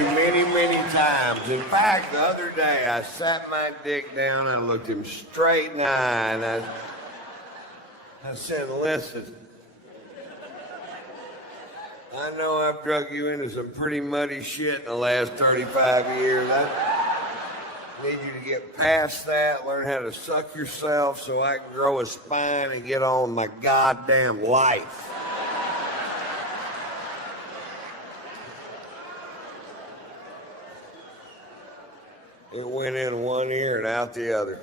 Many, many times. In fact, the other day, I sat my dick down, I looked him straight in the eye, and I said, listen, I know I've drug you into some pretty muddy shit in the last 35 years. I need you to get past that, learn how to suck yourself so I can grow a spine and get on my goddamn life. It went in one ear and out the other.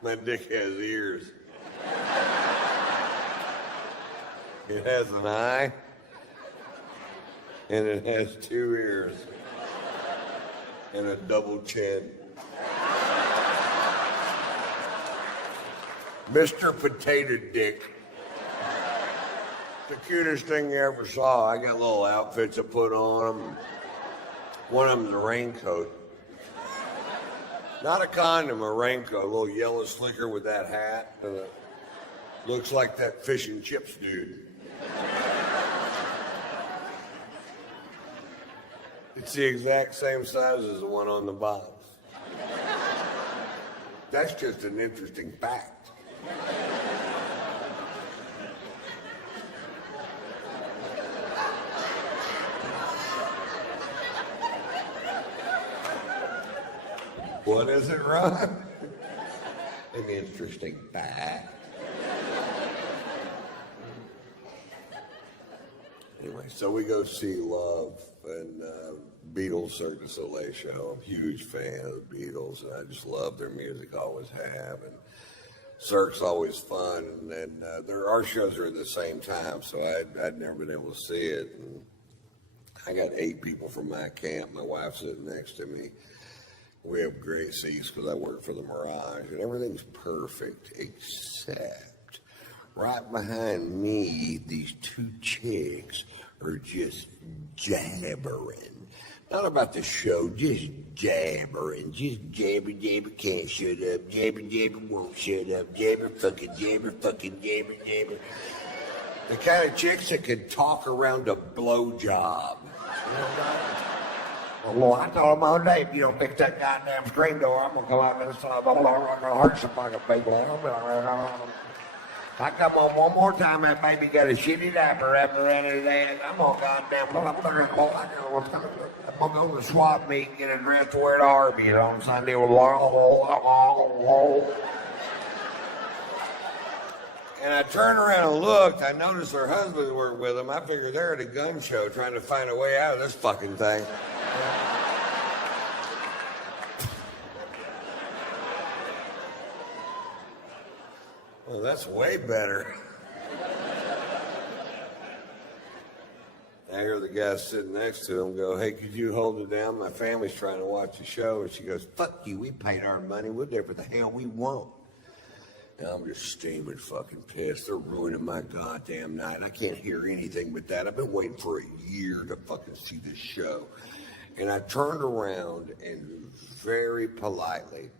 My dick has ears. It has an eye, and it has 2 ears, and a double chin. Mr. Potato Dick. The cutest thing you ever saw. I got little outfits I put on them. One of them's a raincoat. Not a condom, a raincoat. A little yellow slicker with that hat. Looks like that fish and chips dude. It's the exact same size as the one on the bottom. That's just an interesting fact. What is it, Ron? An interesting fact. Anyway, so we go see Love and Beatles Cirque du Soleil show. I'm a huge fan of the Beatles, and I just love their music, always have. And Cirque's always fun, and our shows are at the same time, so I'd never been able to see it. And I got 8 people from my camp. My wife's sitting next to me. We have great seats because I work for the Mirage, and everything's perfect except right behind me, these 2 chicks are just jabbering. Not about the show, just jabbering. Just jabber, jabber, can't shut up. Jabber, jabber, won't shut up. Jabber, fucking jabber, jabber. The kind of chicks that can talk around a blowjob. You know what? Well, I told him all day, if you don't fix that goddamn screen door, I'm going to come out this side. I'm going to hurt some fucking people. If I come on one more time, that baby got a shitty diaper wrapped around his ass, I'm going to goddamn... I'm going to go to the swap meet and get a dress to wear to Arby's on Sunday. And I turned around and looked. I noticed her husband weren't with them. I figured they're at a gun show trying to find a way out of this fucking thing. Well, that's way better. I hear the guy sitting next to him go, hey, could you hold it down? My family's trying to watch the show. And she goes, fuck you, we paid our money. We'll do whatever the hell we want. And I'm just steaming fucking pissed. They're ruining my goddamn night. I can't hear anything but that. I've been waiting for a year to fucking see this show. And I turned around and very politely,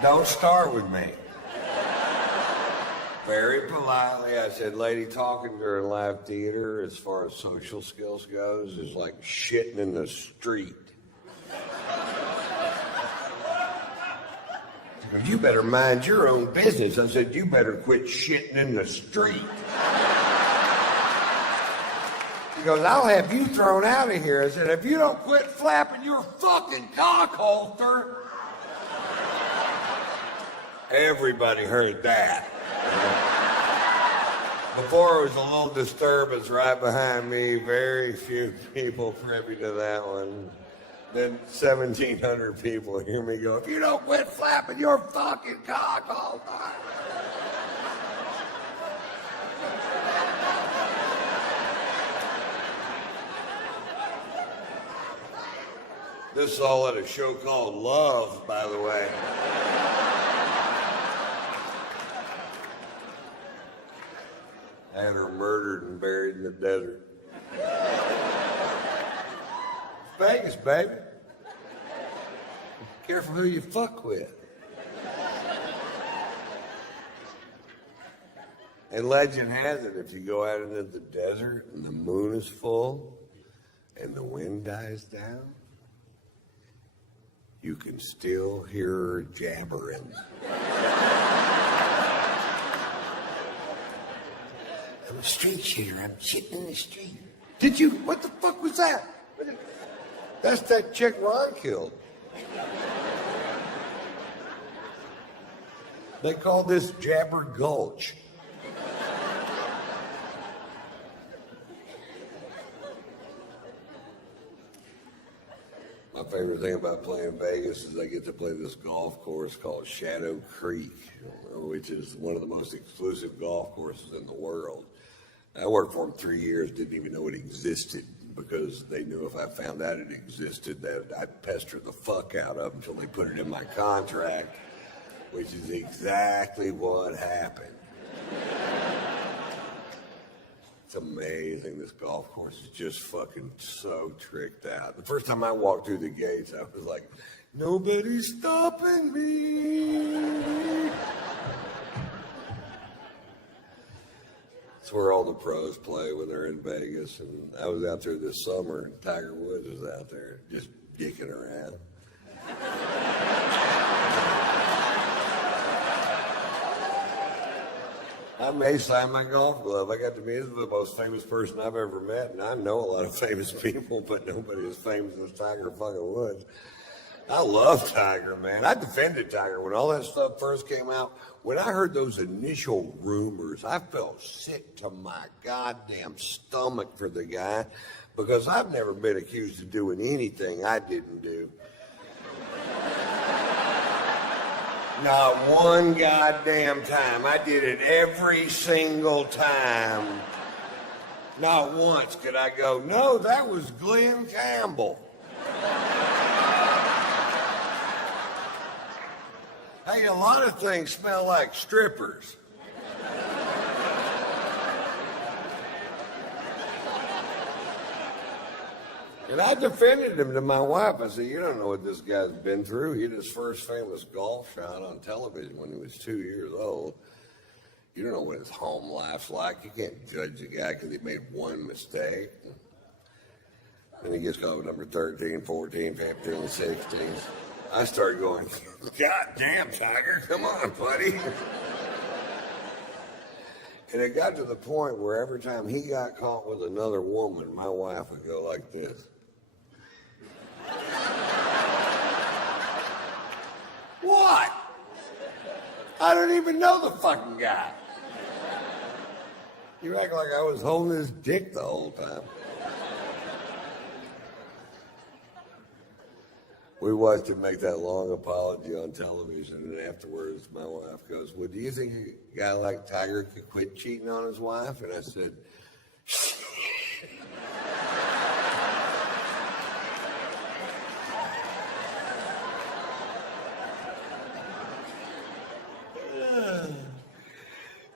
don't start with me. Very politely, I said, lady, talking during live theater, as far as social skills goes, is like shitting in the street. She goes, you better mind your own business. I said, you better quit shitting in the street. She goes, I'll have you thrown out of here. I said, if you don't quit flapping your fucking cock holster. Everybody heard that. Before, it was a little disturbance right behind me. Very few people privy to that one. Then 1,700 people hear me go, if you don't quit flapping your fucking cock all the time. This is all at a show called Love, by the way. I had her murdered and buried in the desert. It's Vegas, baby. Careful who you fuck with. And legend has it, if you go out into the desert and the moon is full and the wind dies down, you can still hear her jabbering. I'm a street cheater. I'm shitting in the street. Did you? What the fuck was that? That's that chick Ron killed. They call this Jabber Gulch. My favorite thing about playing Vegas is I get to play this golf course called Shadow Creek, which is one of the most exclusive golf courses in the world. I worked for them 3 years, didn't even know it existed because they knew if I found out it existed that I'd pester the fuck out of them until they put it in my contract, which is exactly what happened. It's amazing. This golf course is just fucking so tricked out. The first time I walked through the gates, I was like, nobody's stopping me. It's where all the pros play when they're in Vegas. And I was out there this summer, and Tiger Woods was out there just dicking around. I may sign my golf glove. I got to meet the most famous person I've ever met, and I know a lot of famous people, but nobody as famous as Tiger fucking Woods. I love Tiger, man. I defended Tiger when all that stuff first came out. When I heard those initial rumors, I felt sick to my goddamn stomach for the guy because I've never been accused of doing anything I didn't do. Not one goddamn time. I did it every single time. Not once could I go, no, that was Glenn Campbell. Hey, a lot of things smell like strippers. And I defended him to my wife. I said, you don't know what this guy's been through. He had his first famous golf shot on television when he was 2 years old. You don't know what his home life's like. You can't judge a guy because he made one mistake. And he gets caught with number 13, 14, 15, and 16. I started going, God damn, Tiger, come on, buddy. And it got to the point where every time he got caught with another woman, my wife would go like this. What? I don't even know the fucking guy. You act like I was holding his dick the whole time. We watched him make that long apology on television, and afterwards my wife goes, well, do you think a guy like Tiger could quit cheating on his wife? And I said,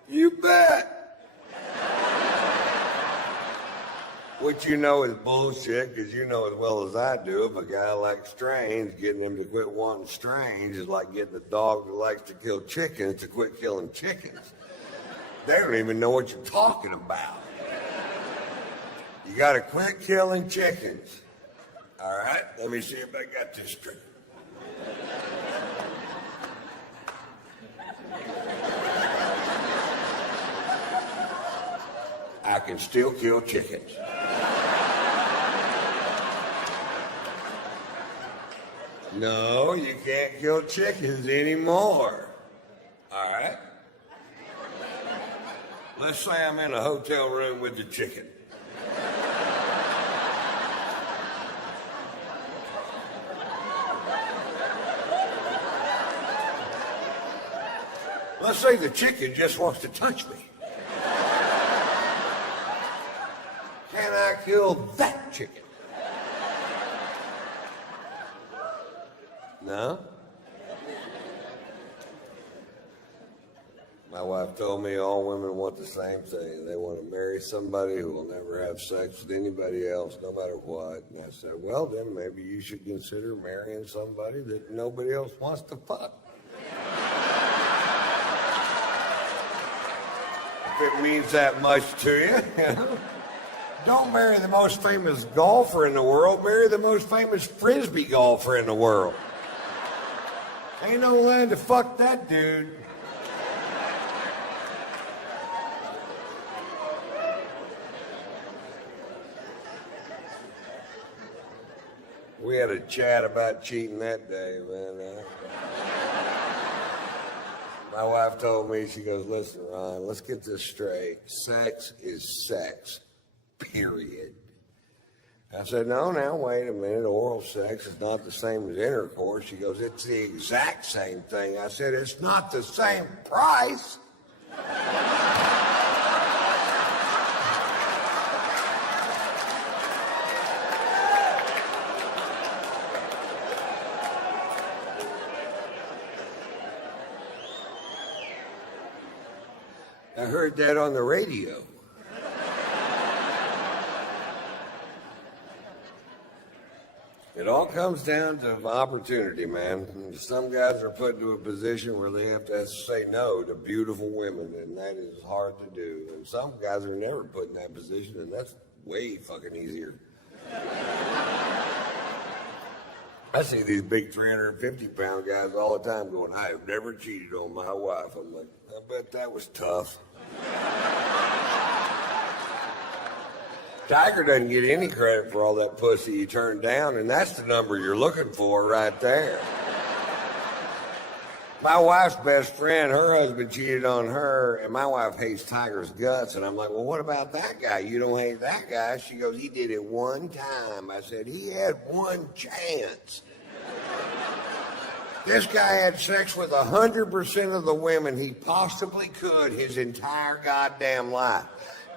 you bet. Which you know is bullshit, because you know as well as I do, if a guy likes Strange, getting him to quit wanting Strange is like getting a dog that likes to kill chickens to quit killing chickens. They don't even know what you're talking about. You gotta quit killing chickens. All right, let me see if I got this straight. I can still kill chickens. No, you can't kill chickens anymore. All right? Let's say I'm in a hotel room with the chicken. Let's say the chicken just wants to touch me. Can I kill that chicken? No? My wife told me all women want the same thing. They want to marry somebody who will never have sex with anybody else, no matter what. And I said, well, then maybe you should consider marrying somebody that nobody else wants to fuck. If it means that much to you, you know? Don't marry the most famous golfer in the world. Marry the most famous frisbee golfer in the world. Ain't no land to fuck that dude. We had a chat about cheating that day, man. My wife told me, she goes, listen, Ron, let's get this straight. Sex is sex, period. I said, no, now, wait a minute. Oral sex is not the same as intercourse. She goes, it's the exact same thing. I said, it's not the same price. I heard that on the radio. It all comes down to opportunity, man. Some guys are put into a position where they have to say no to beautiful women, and that is hard to do. And some guys are never put in that position, and that's way fucking easier. I see these big 350-pound guys all the time going, I have never cheated on my wife. I'm like, I bet that was tough. Tiger doesn't get any credit for all that pussy you turned down, and that's the number you're looking for right there. My wife's best friend, her husband cheated on her, and my wife hates Tiger's guts. And I'm like, well, what about that guy? You don't hate that guy? She goes, he did it one time. I said, he had one chance. This guy had sex with 100% of the women he possibly could his entire goddamn life.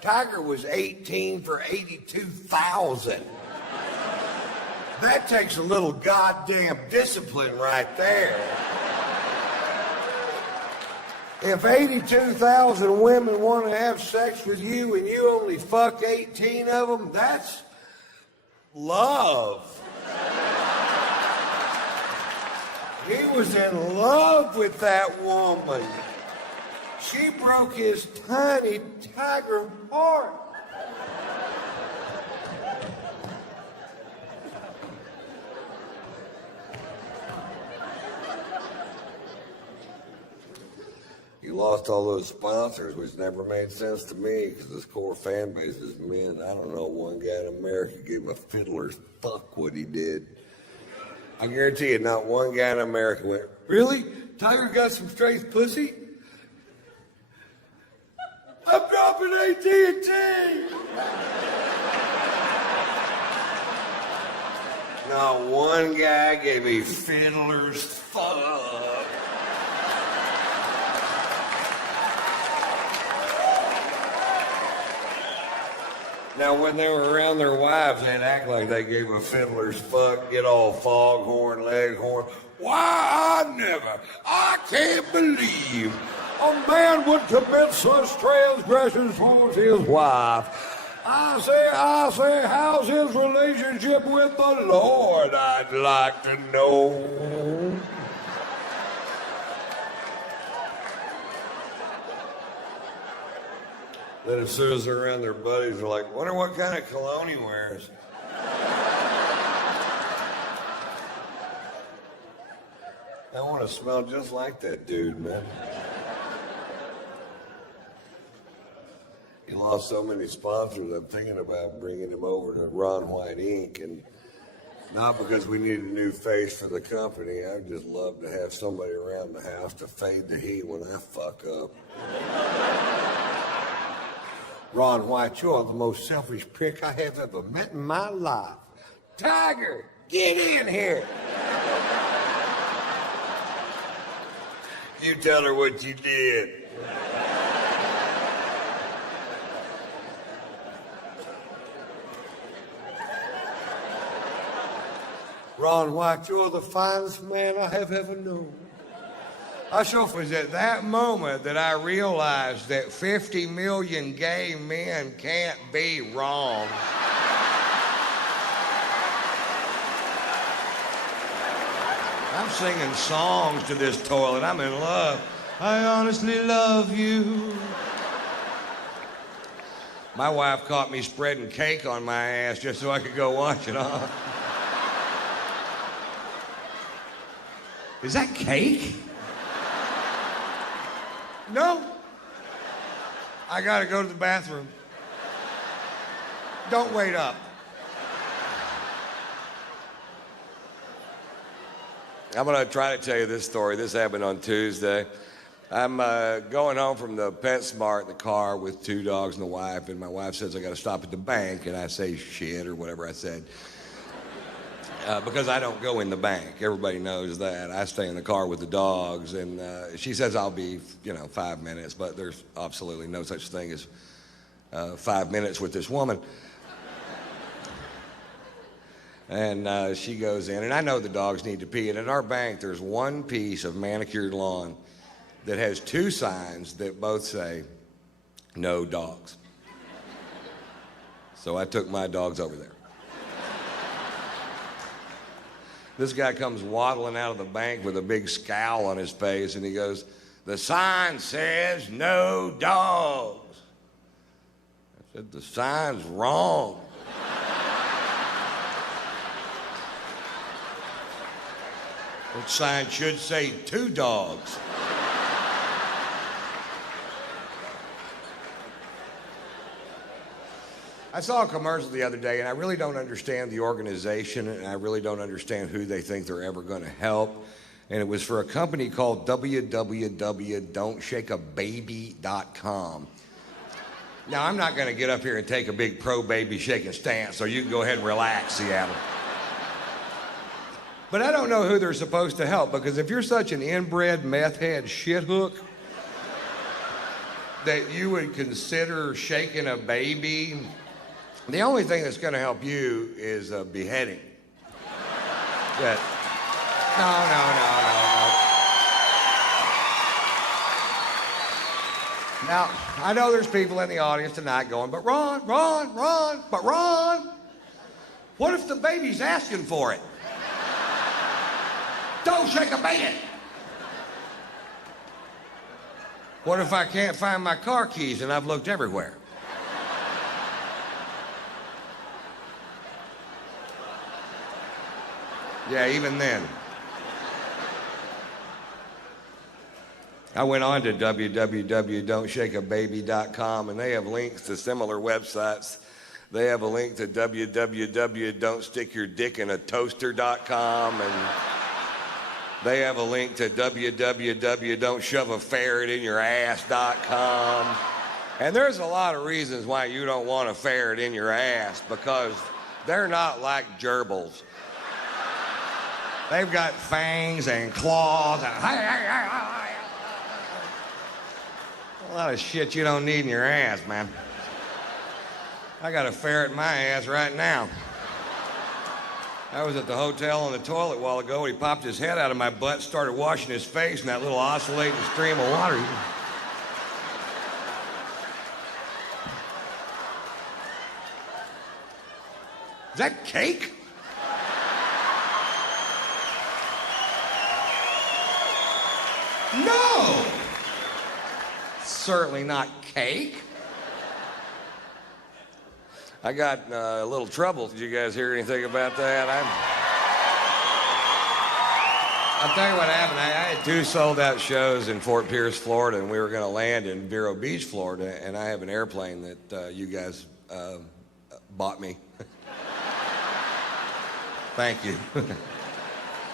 Tiger was 18 for 82,000. That takes a little goddamn discipline right there. If 82,000 women want to have sex with you and you only fuck 18 of them, that's love. He was in love with that woman. She broke his tiny tiger heart. You lost all those sponsors, which never made sense to me because this core fan base is men. I don't know one guy in America gave a fiddler's fuck what he did. I guarantee you, not one guy in America went, really? Tiger got some straight pussy? I'm dropping AT&T! Not one guy gave a fiddler's fuck. Now, when they were around their wives, they'd act like they gave a fiddler's fuck, get all foghorn, leghorn. Why, I can't believe a man would commit such transgressions towards his wife. I say, how's his relationship with the Lord? I'd like to know. Then as soon as they're around their buddies, they're like, wonder what kind of cologne he wears. I want to smell just like that dude, man. He lost so many sponsors, I'm thinking about bringing him over to Ron White Inc. And not because we need a new face for the company. I'd just love to have somebody around the house to fade the heat when I fuck up. Ron White, you are the most selfish prick I have ever met in my life. Tiger, get in here. You tell her what you did. Ron White, you're the finest man I have ever known. It was at that moment that I realized that 50 million gay men can't be wrong. I'm singing songs to this toilet. I'm in love. I honestly love you. My wife caught me spreading cake on my ass just so I could go wash it off. Is that cake? No. I gotta go to the bathroom. Don't wait up. I'm gonna try to tell you this story. This happened on Tuesday. I'm going home from the PetSmart in the car with 2 dogs and a wife, and my wife says I gotta stop at the bank, and I say shit or whatever I said. Because I don't go in the bank. Everybody knows that. I stay in the car with the dogs, and she says I'll be, 5 minutes, but there's absolutely no such thing as 5 minutes with this woman. And she goes in, and I know the dogs need to pee, and at our bank there's one piece of manicured lawn that has 2 signs that both say, no dogs. So I took my dogs over there. This guy comes waddling out of the bank with a big scowl on his face, and he goes, the sign says no dogs. I said, the sign's wrong. That sign should say 2 dogs. I saw a commercial the other day, and I really don't understand the organization, and I really don't understand who they think they're ever going to help. And it was for a company called www.don'tshakeababy.com. Now, I'm not going to get up here and take a big pro-baby shaking stance, so you can go ahead and relax, Seattle. But I don't know who they're supposed to help, because if you're such an inbred meth head shithook that you would consider shaking a baby, the only thing that's going to help you is a beheading. No. Now, I know there's people in the audience tonight going, but Ron, what if the baby's asking for it? Don't shake a baby. What if I can't find my car keys and I've looked everywhere? Yeah, even then. I went on to www.don'tshakeababy.com, and they have links to similar websites. They have a link to www.don'tstickyourdickinaToaster.com, and they have a link to www.don'tshoveaferretinyourass.com. And there's a lot of reasons why you don't want a ferret in your ass, because they're not like gerbils. They've got fangs and claws and a lot of shit you don't need in your ass, man. I got a ferret in my ass right now. I was at the hotel on the toilet a while ago, and he popped his head out of my butt, started washing his face in that little oscillating stream of water. Is that cake? No! Certainly not cake. I got a little trouble. Did you guys hear anything about that? I'll tell you what happened. I had 2 sold-out shows in Fort Pierce, Florida, and we were going to land in Vero Beach, Florida, and I have an airplane that you guys bought me. Thank you.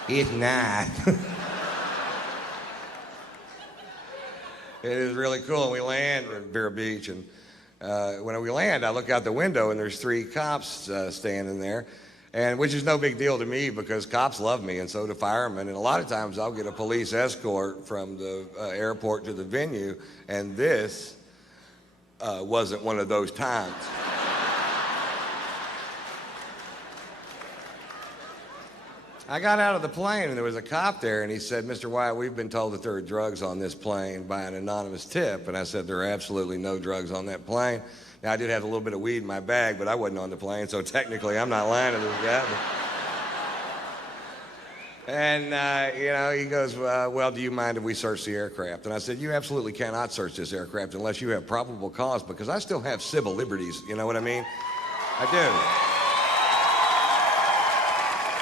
It's not. It is really cool. And we land in Vero Beach, and when we land, I look out the window, and there's 3 cops standing there, and which is no big deal to me because cops love me, and so do firemen. And a lot of times I'll get a police escort from the airport to the venue, and this wasn't one of those times. I got out of the plane and there was a cop there and he said, Mr. Wyatt, we've been told that there are drugs on this plane by an anonymous tip. And I said, there are absolutely no drugs on that plane. Now, I did have a little bit of weed in my bag, but I wasn't on the plane, so technically I'm not lying to this guy. And, he goes, well, do you mind if we search the aircraft? And I said, you absolutely cannot search this aircraft unless you have probable cause, because I still have civil liberties, you know what I mean? I do.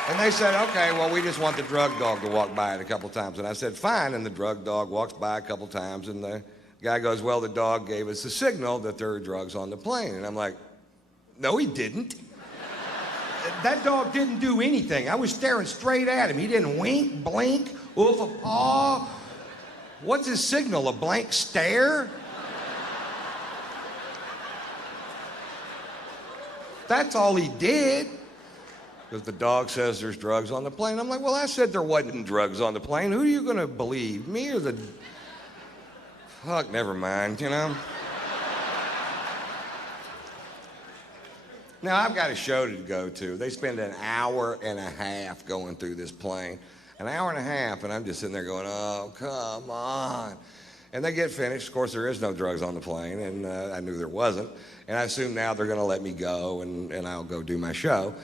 And they said, okay, well, we just want the drug dog to walk by it a couple times. And I said, fine. And the drug dog walks by a couple times. And the guy goes, well, the dog gave us a signal that there are drugs on the plane. And I'm like, no, he didn't. That dog didn't do anything. I was staring straight at him. He didn't wink, blink, oof a paw. What's his signal, a blank stare? That's all he did. Because the dog says there's drugs on the plane. I'm like, well, I said there wasn't drugs on the plane. Who are you going to believe, me or the... Fuck, never mind, Now, I've got a show to go to. They spend an hour and a half going through this plane. An hour and a half, and I'm just sitting there going, oh, come on. And they get finished. Of course, there is no drugs on the plane, and I knew there wasn't. And I assume now they're going to let me go, and I'll go do my show.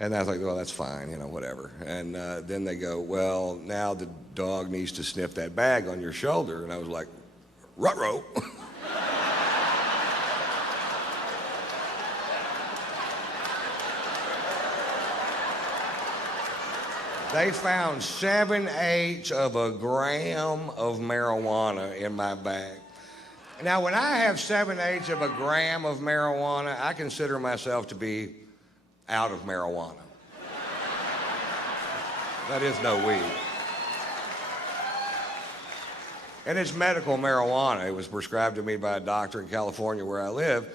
And I was like, well, that's fine, whatever. And then they go, well, now the dog needs to sniff that bag on your shoulder. And I was like, ruh-roh. They found 7/8 of a gram of marijuana in my bag. Now, when I have 7/8 of a gram of marijuana, I consider myself to be out of marijuana. That is no weed. And it's medical marijuana. It was prescribed to me by a doctor in California where I live.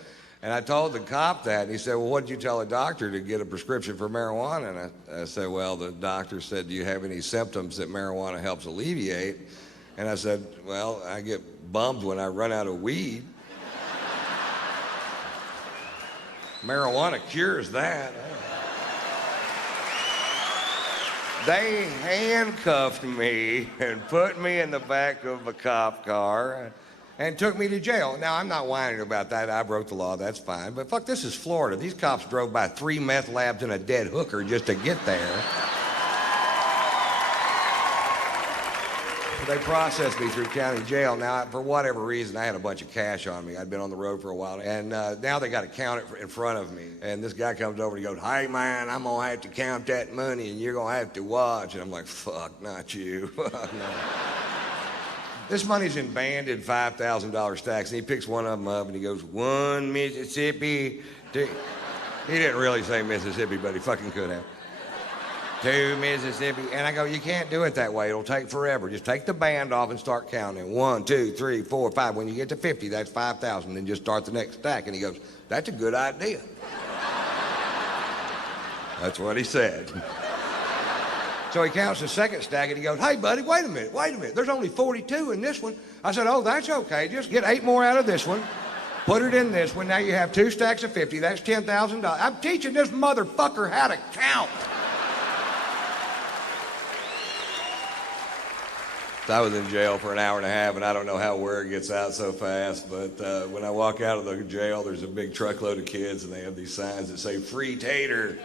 And I told the cop that. And he said, well, what did you tell a doctor to get a prescription for marijuana? And I said, well, the doctor said, do you have any symptoms that marijuana helps alleviate? And I said, well, I get bummed when I run out of weed. Marijuana cures that. They handcuffed me and put me in the back of a cop car and took me to jail. Now, I'm not whining about that. I broke the law. That's fine. But fuck, this is Florida. These cops drove by 3 meth labs and a dead hooker just to get there. They processed me through county jail. Now, for whatever reason, I had a bunch of cash on me. I'd been on the road for a while. And now they got to count it in front of me. And this guy comes over and he goes, hey, man, I'm going to have to count that money and you're going to have to watch. And I'm like, fuck, not you. Fuck, no. This money's in banded $5,000 stacks. And he picks one of them up and he goes, 1 Mississippi. He didn't really say Mississippi, but he fucking could have. 2 Mississippi. And I go, you can't do it that way. It'll take forever. Just take the band off and start counting. 1, 2, 3, 4, 5. When you get to 50, that's 5,000. Then just start the next stack. And he goes, that's a good idea. That's what he said. So he counts the second stack and he goes, hey, buddy, wait a minute. There's only 42 in this one. I said, oh, that's okay. Just get 8 more out of this one. Put it in this one. Now you have 2 stacks of 50. That's $10,000. I'm teaching this motherfucker how to count. I was in jail for an hour and a half, and I don't know how word gets out so fast, but when I walk out of the jail, there's a big truckload of kids, and they have these signs that say, free Tater.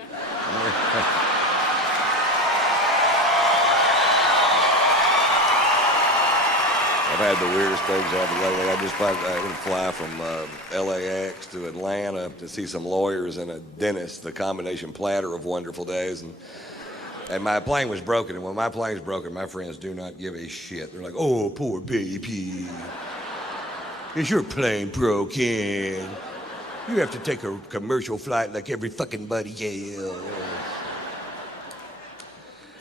I've had the weirdest things happen lately. I didn't fly from LAX to Atlanta to see some lawyers and a dentist, the combination platter of wonderful days, and my plane was broken, and when my plane's broken, my friends do not give a shit. They're like, oh, poor baby. Is your plane broken? You have to take a commercial flight like every fucking buddy else.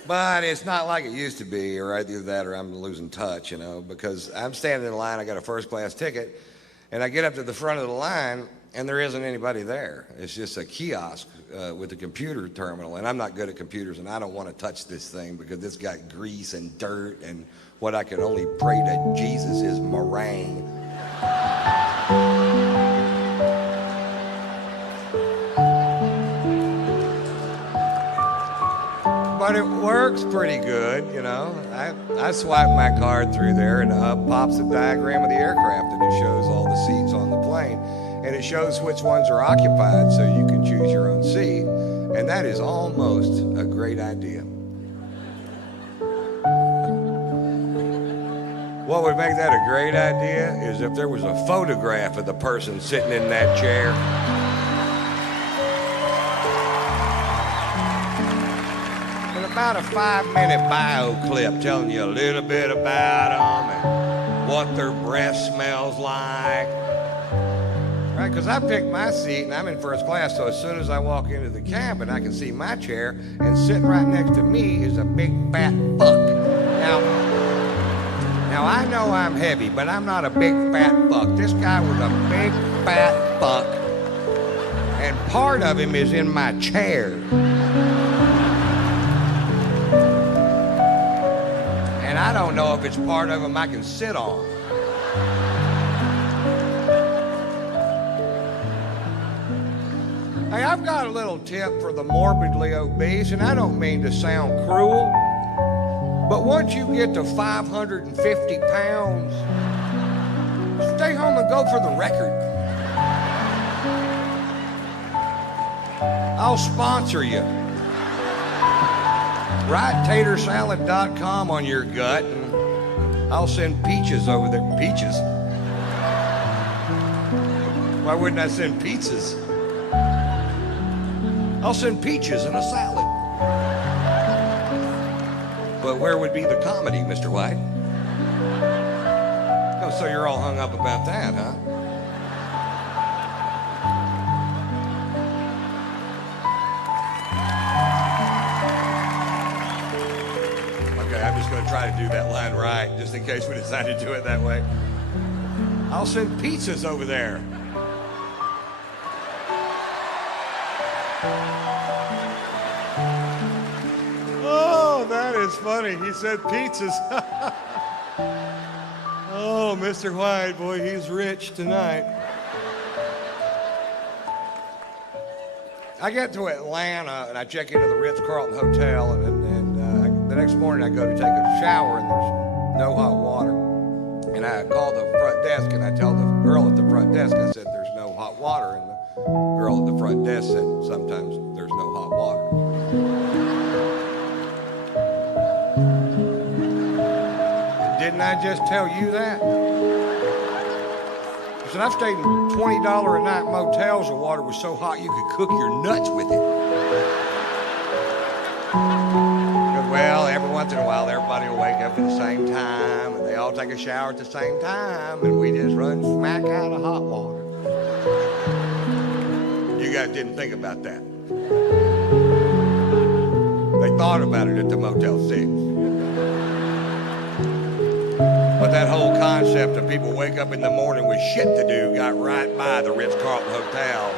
But it's not like it used to be, or either that or I'm losing touch, because I'm standing in line, I got a first class ticket, and I get up to the front of the line, and there isn't anybody there. It's just a kiosk with a computer terminal, and I'm not good at computers, and I don't want to touch this thing because it's got grease and dirt, and what I can only pray to Jesus is meringue. But it works pretty good, you know. I swipe my card through there, and up pops a diagram of the aircraft, and it shows all the seats on the plane. And it shows which ones are occupied, so you can choose your own seat. And that is almost a great idea. What would make that a great idea is if there was a photograph of the person sitting in that chair. About a 5-minute bio clip telling you a little bit about them and what their breath smells like. Right, because I picked my seat and I'm in first class, so as soon as I walk into the cabin, I can see my chair, and sitting right next to me is a big fat fuck. Now I know I'm heavy, but I'm not a big fat fuck. This guy was a big fat fuck, and part of him is in my chair. And I don't know if it's part of them I can sit on. Hey, I've got a little tip for the morbidly obese, and I don't mean to sound cruel, but once you get to 550 pounds, stay home and go for the record. I'll sponsor you. Write tatersalad.com on your gut, and I'll send peaches over there. Peaches? Why wouldn't I send pizzas? I'll send peaches in a salad. But where would be the comedy, Mr. White? Oh, so you're all hung up about that, huh? I'm just going to try to do that line right, just in case we decide to do it that way. I'll send pizzas over there. Oh, that is funny. He said pizzas. Oh, Mr. White, boy, he's rich tonight. I get to Atlanta, and I check into the Ritz Carlton hotel, and the next morning I go to take a shower, and there's no hot water. And I call the front desk, and I tell the girl at the front desk, I said, there's no hot water. And the girl at the front desk said, sometimes there's no hot water. And didn't I just tell you that? I said, I've stayed in $20 a night motels. The water was so hot you could cook your nuts with it. Well, every once in a while, everybody will wake up at the same time, and they all take a shower at the same time, and we just run smack out of hot water. You guys didn't think about that. They thought about it at the Motel 6. But that whole concept of people wake up in the morning with shit to do got right by the Ritz Carlton Hotel.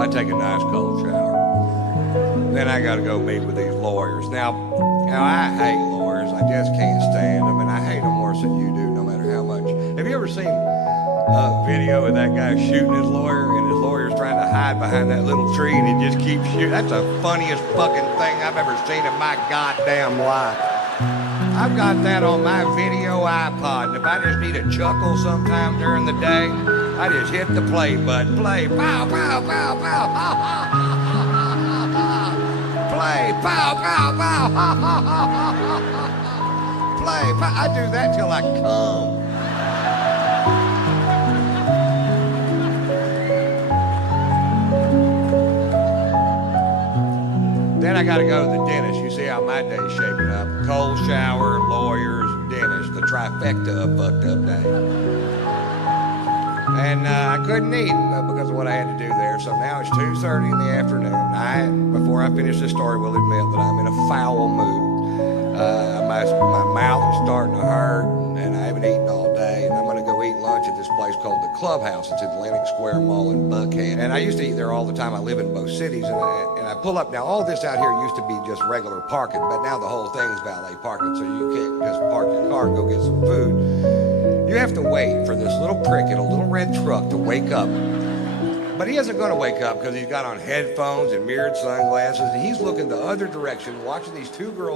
I take a nice cold shower. Then I got to go meet with these lawyers. Now I hate lawyers. I just can't stand them, and I hate them worse than you do, no matter how much. Have you ever seen a video of that guy shooting his lawyer, and his lawyer's trying to hide behind that little tree, and he just keeps shooting? That's the funniest fucking thing I've ever seen in my goddamn life. I've got that on my video iPod, and if I just need a chuckle sometime during the day, I just hit the play button. Play, pow, pow, pow, pow, ha, ha, ha, ha, ha, ha. Play, pow, pow, pow, ha, ha, ha, ha, ha. Play, pow. I do that till I come. Then I gotta go to the dentist. You see how my day's shaping up. Cold shower, lawyers, dentist, the trifecta of fucked up day. And I couldn't eat because of what I had to do there. So now it's 2:30 in the afternoon. Before I finish this story, will admit that I'm in a foul mood. My mouth is starting to hurt, and I haven't eaten all day. And I'm going to go eat lunch at this place called the Clubhouse. It's at Atlantic Square Mall in Buckhead. And I used to eat there all the time. I live in both cities, and I pull up. Now, all this out here used to be just regular parking, but now the whole thing's valet parking, so you can't just park your car and go get some food. You have to wait for this little prick in a little red truck to wake up. But he isn't going to wake up because he's got on headphones and mirrored sunglasses, and he's looking the other direction, watching these two girls